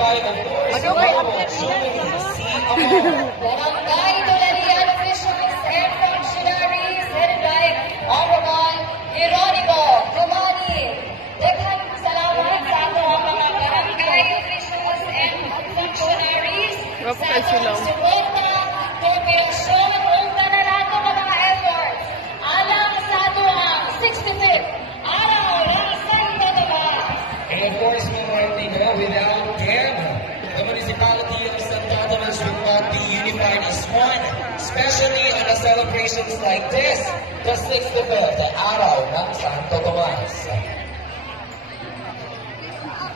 by, of course, Honorable Julie C. Amor. Barangay Dularian officials and functionaries headed by Honorable Hieronimo Dumani. Daghang salamat sa ato ang mga barangay officials and functionaries sa atong suporta, kooperasyon, ug tanan nato mga efforts alang sa ato ang 65th Araw ng Santo Tomas. And of course, Ma'am Martina, without them, the municipality of Santo Tomas would not be unified as one, especially on the celebrations like this, the 65th Araw ng Santo Tomas.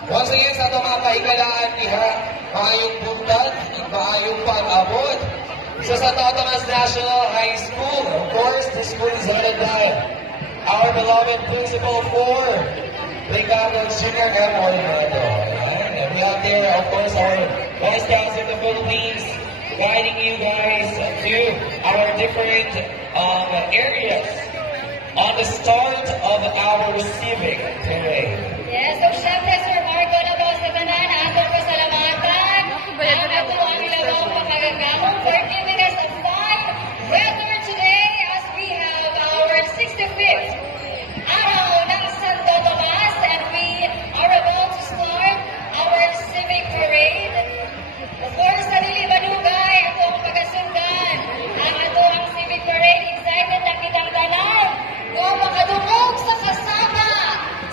Once again, sa itong mga kahigalaan niya, maayong buntag, maayong pag-abot. So sa Santo Tomas National High School, of course, the school is headed by our beloved Principal for Ricardo Jr. M. Orlando. And we have there, of course, our Vice Scouts of the Philippines guiding you guys to our different areas on the start of our civic parade. Yes, so syempre, Sir Marco, na po sa tanan, atong pasalamatan. Ang ato ang ilawang pagkagamong for giving us a fine weather today as we have our 65th Araw ng Santo Tomas and we are about to start our civic parade. Of course, sa dili madugay, ato ang pagasundan. Ang ato ang civic parade, excited na kitang tanan. Kung makadungog sa kasama,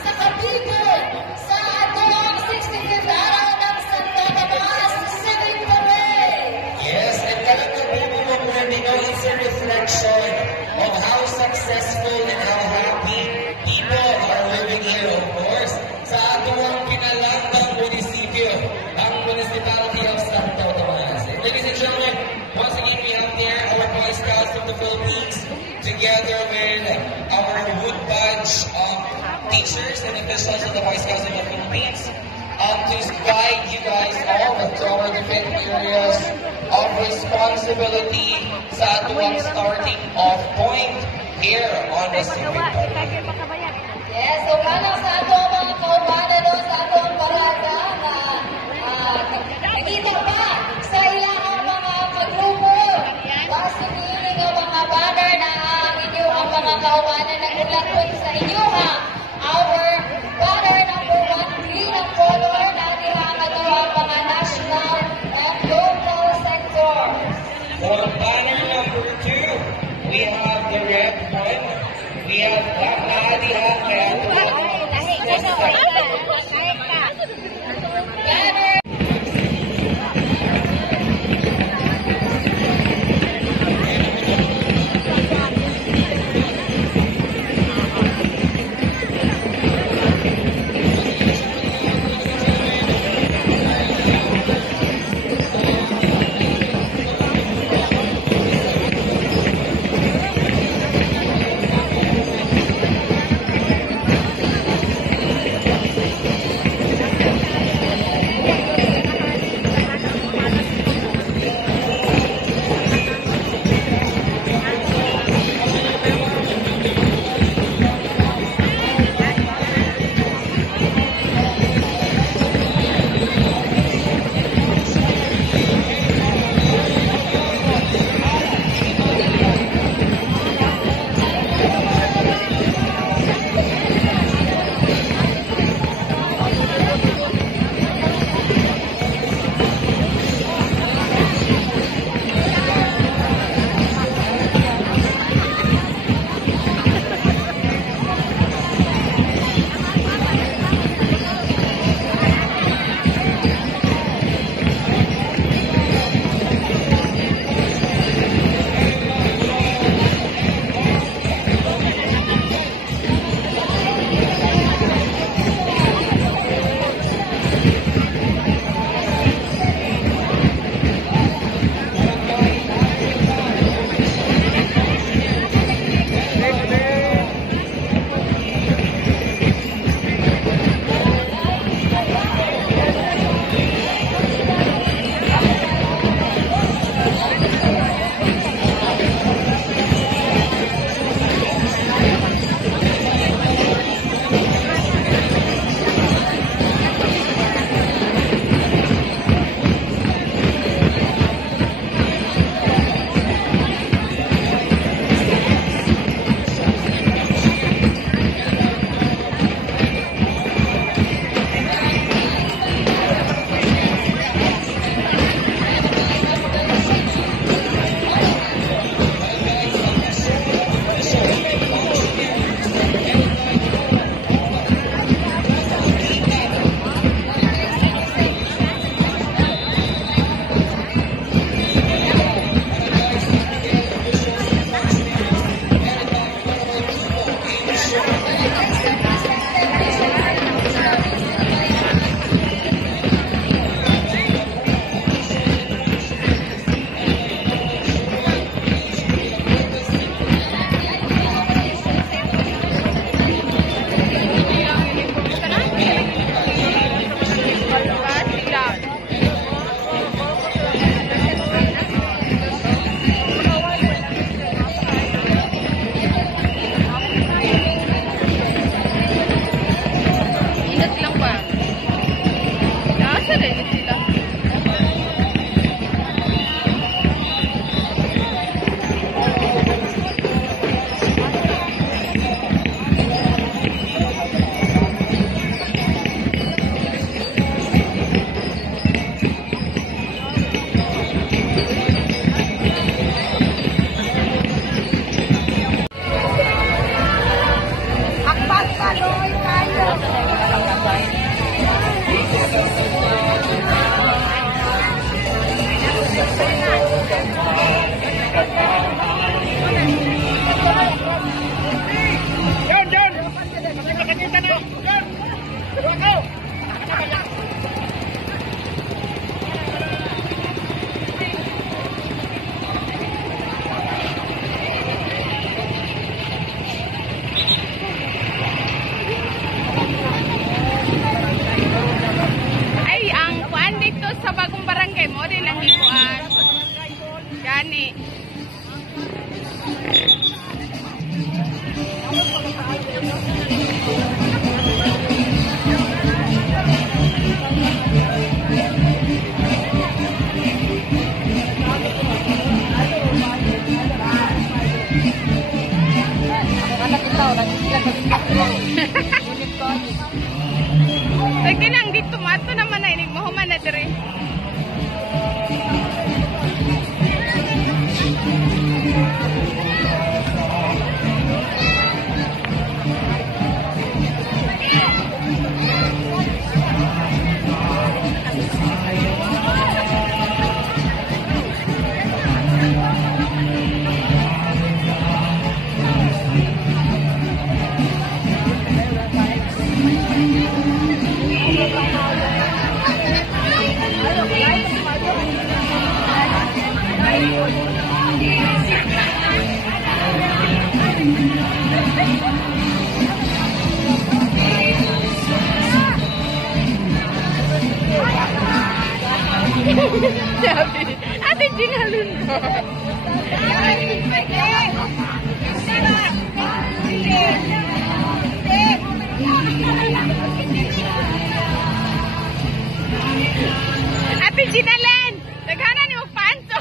sa kabigon, sa ato ang 65th Araw ng Santo Tomas Civic Parade. Yes, and kahit na po mo it's a reflection of how successful and how happy people are living here, of course, sa ating pinalanggang munisipyo, ang municipality of Santo Tomas. And ladies and gentlemen, once again, we have there our Boy Scouts from the Philippines, together with our Wood Badge teachers and officials of the Boy Scouts of the Philippines, to guide you guys all to our different areas of responsibility sa ating starting off point here on the civic parade. Yes, so kanang sa ato mga kaubanan doon sa atong parada na nakita ba sa ilang mga kagrupo base niling ang mga banner na ang inyo ang mga kaubanan na ilatod sa inyo ha. Our banner number 1, green ang color na nihangat ang mga national and local sectors. For banner number 2, we have the red one. We have black na adihan kaya na dire. Sabi, ate ginalun ko. Ate ginalan! Naghanan ni mo panto.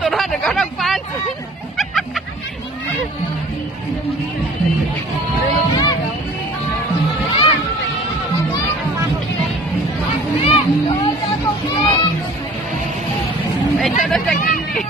Turha, naghanan panto. Ito na sa kindi.